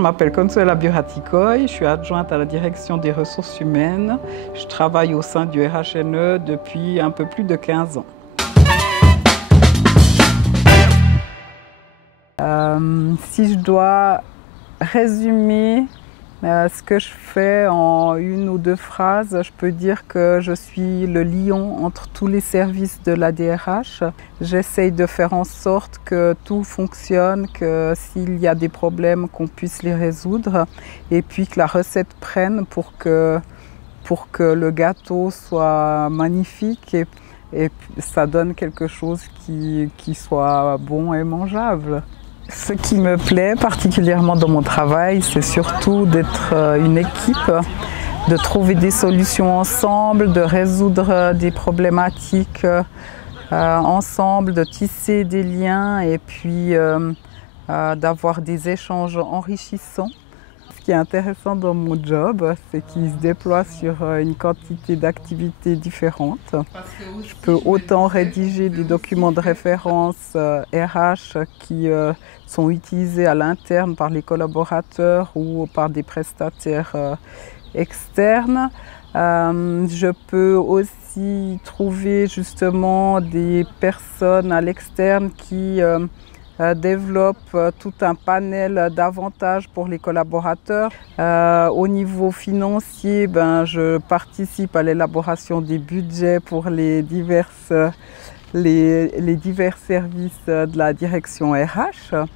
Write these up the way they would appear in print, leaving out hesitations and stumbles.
Je m'appelle Consuela Buraticoy, je suis adjointe à la direction des ressources humaines. Je travaille au sein du RHNE depuis un peu plus de 15 ans. Si je dois résumer ce que je fais en une ou deux phrases, je peux dire que je suis le lion entre tous les services de la DRH. J'essaye de faire en sorte que tout fonctionne, que s'il y a des problèmes, qu'on puisse les résoudre et puis que la recette prenne pour que le gâteau soit magnifique et ça donne quelque chose qui soit bon et mangeable. Ce qui me plaît particulièrement dans mon travail, c'est surtout d'être une équipe, de trouver des solutions ensemble, de résoudre des problématiques ensemble, de tisser des liens et puis d'avoir des échanges enrichissants. Ce qui est intéressant dans mon job, c'est qu'il se déploie sur une quantité d'activités différentes. Je peux autant rédiger des documents de référence RH qui sont utilisés à l'interne par les collaborateurs ou par des prestataires externes. Je peux aussi trouver justement des personnes à l'externe qui développe tout un panel d'avantages pour les collaborateurs. Au niveau financier, je participe à l'élaboration des budgets pour les divers services de la direction RH.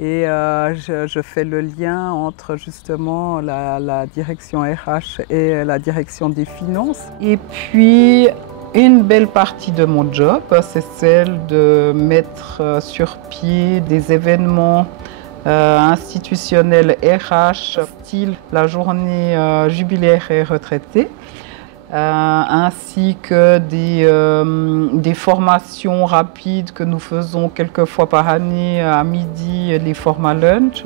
Et je fais le lien entre justement la direction RH et la direction des finances. Et puis, une belle partie de mon job, c'est celle de mettre sur pied des événements institutionnels RH, style la journée jubilaire et retraité, ainsi que des formations rapides que nous faisons quelques fois par année à midi, les formats lunch.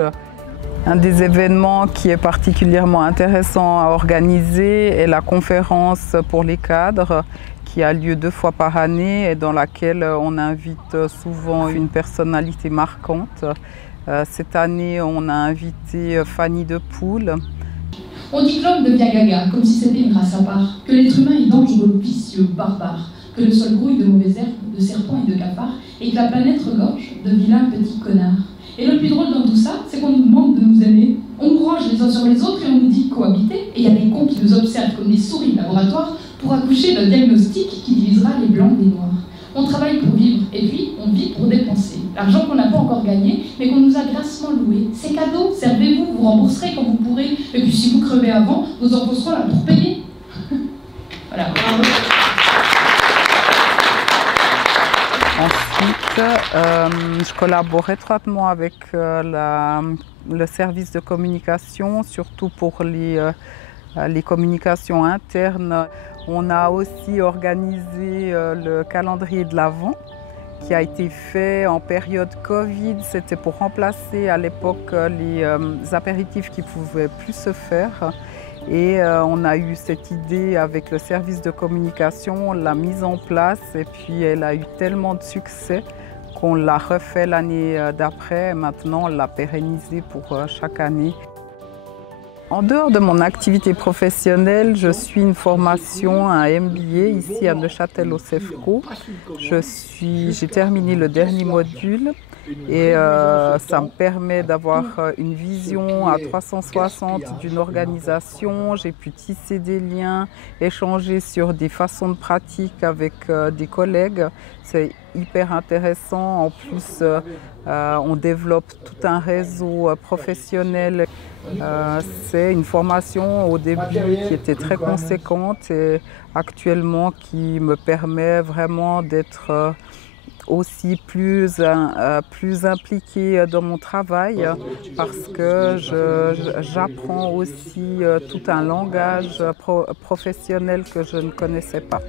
Un des événements qui est particulièrement intéressant à organiser est la conférence pour les cadres, qui a lieu 2 fois par année et dans laquelle on invite souvent une personnalité marquante. Cette année, on a invité Fanny de Poel. On dit que l'homme devient gaga, comme si c'était une race à part, que l'être humain est dangereux, vicieux, barbare, que le sol grouille de mauvaises herbes, de serpents et de cafards, et que la planète regorge de vilains petits connards. Et le plus drôle dans tout ça, c'est qu'on nous demande de nous aimer. On nous range les uns sur les autres et on nous dit de cohabiter, et il y a des cons qui nous observent comme des souris de laboratoire pour accoucher d'un diagnostic qui divisera les blancs des noirs. On travaille pour vivre, et puis on vit pour dépenser. L'argent qu'on n'a pas encore gagné, mais qu'on nous a grassement loué. C'est cadeau, servez-vous, vous rembourserez quand vous pourrez. Et puis si vous crevez avant, nos enfants seront là pour payer. Voilà. Ensuite, je collabore étroitement avec le service de communication, surtout pour les communications internes. On a aussi organisé le calendrier de l'Avent qui a été fait en période Covid. C'était pour remplacer à l'époque les apéritifs qui ne pouvaient plus se faire. Et on a eu cette idée avec le service de communication, on l'a mise en place et puis elle a eu tellement de succès qu'on l'a refait l'année d'après. Maintenant, on l'a pérennisée pour chaque année. En dehors de mon activité professionnelle, je suis une formation, un MBA ici à Neuchâtel au CEFCO. J'ai terminé le dernier module et ça me permet d'avoir une vision à 360 d'une organisation. J'ai pu tisser des liens, échanger sur des façons de pratique avec des collègues. C'est hyper intéressant. En plus, on développe tout un réseau professionnel. C'est une formation au début qui était très conséquente et actuellement qui me permet vraiment d'être aussi plus impliquée dans mon travail parce que j'apprends aussi tout un langage professionnel que je ne connaissais pas.